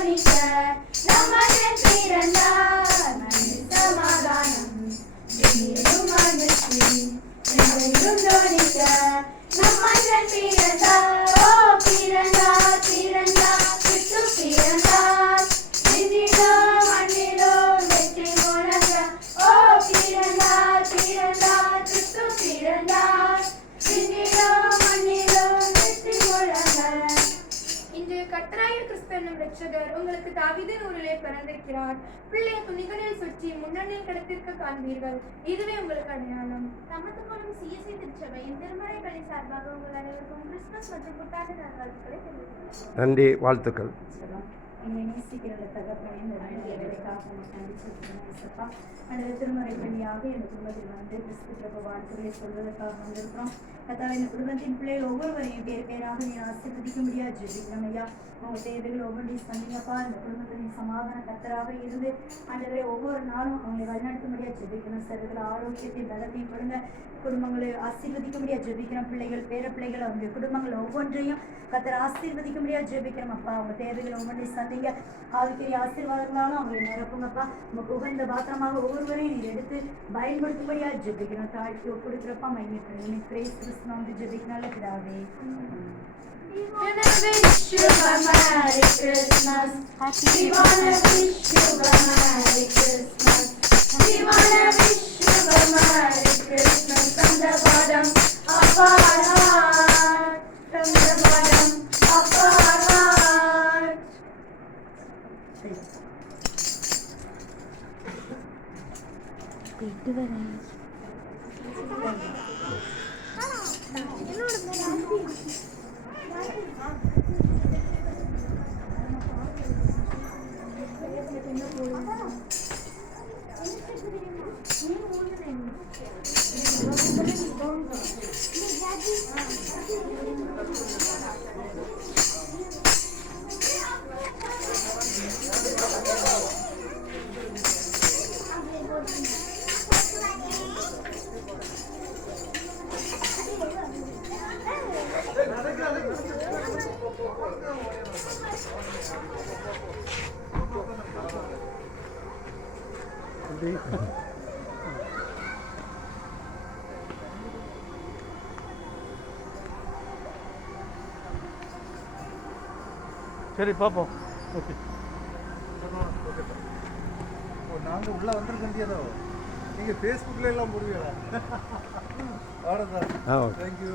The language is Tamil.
தோனிக்க நம்மன் பிறந்தார் மண்ணில் சமாதானம் எங்கிலும் மகிழ்ச்சி எங்கிலும் தோனிக்க நம்மன் பிறந்தார் ஓ பிறந்தார் பிறந்தார் கிறிஸ்து பிறந்தார் விண்ணிலோ மண்ணிலோ வெற்றி முழங்க ஓ பிறந்தார் பிறந்தார் கிறிஸ்து பிறந்தார் விண்ணிலோ மண்ணிலோ வெற்றி முழங்க. இன்று கர்த்தராகிய கிறிஸ்து என்னும் இரட்சகர் உங்களுக்கு தாவீதின் ஊரிலே பிறந்திருக்கிறார். பிள்ளையை துணிகளில் சுற்றி முன்னணியில் கிடத்திருக்க காண்பீர்கள். இதுவே உங்களுக்கு அடையாளம். நமது மூலம் சிஎஸ்ஐ திருச்சபையின் திருமறைகளின் சார்பாக உங்கள் அனைவருக்கும் கிறிஸ்துமஸ் மற்றும் புத்தாண்டு நல்வாழ்த்துக்களை தெரிவிக்கிறேன். நன்றி, வாழ்த்துக்கள். என்னை நேசிக்கிற தகப்பனே, இந்த வேலையை வேலைக்காக நடிச்சிருப்பா அந்த திருமறை பணியாக என் குடும்பத்தில் வந்து கிறிஸ்து பிரபு வாழ்த்துக்களை சொல்வதற்காக வந்திருக்கிறோம். கத்தாவை இந்த குடும்பத்தின் பிள்ளைகள் ஒவ்வொருவரையும் பேர் பேராக நீ ஆசீர்வதிக்க முடியாது ஜெபிக்கிறோம் ஐயா. உங்கள் தேவைகள் ஒவ்வொன்றையும் சந்திங்கப்பா. இந்த குடும்பத்தின் சமாதான கத்தராக இருந்து ஆண்டவரை ஒவ்வொரு நாளும் அவங்களை வழிநடத்த முடியாது ஜெபிக்கணும். சர்வதில் ஆரோக்கியத்தையும் பலத்தையும் கொடுங்க. குடும்பங்களை ஆசீர்வதிக்க முடியாது ஜெபிக்கிறோம். பிள்ளைகள் பேர பிள்ளைகள் அவங்க குடும்பங்கள் ஒவ்வொன்றையும் கத்தரை ஆசீர்வதிக்க முடியாது ஜெபிக்கிறோம் அப்பா. அவங்க தேவைகள் ஒவ்வொன்றையும் சந்திங்க. ஆவிக்குரிய ஆசீர்வாதங்களாலும் அவங்களை நிரப்புங்கப்பா. உங்க உகந்த பாத்திரமாக ஒவ்வொருவரையும் நீர் எடுத்து பயன்படுத்தும்படியா ஜெபிக்கிறோம். தாழ்த்தி ஒப்புடுக்கிறப்பா மையப்படுங்க. கிரேஸ் கிறிஸ்துவ வந்து ஜெபிக்கனால கிடாவே. We wanna wish you a Merry Christmas. We wanna wish you a Merry Christmas. We wanna wish you a Merry Christmas from the bottom of our heart. From the bottom of our heart. சரி பார்ப்போம். ஓகே, நாங்கள் உள்ளே வந்துருக்கோ நீங்கள் ஃபேஸ்புக்கில் எல்லாம் போடுவீங்களா? அவ்வளோதான். தேங்க்யூ.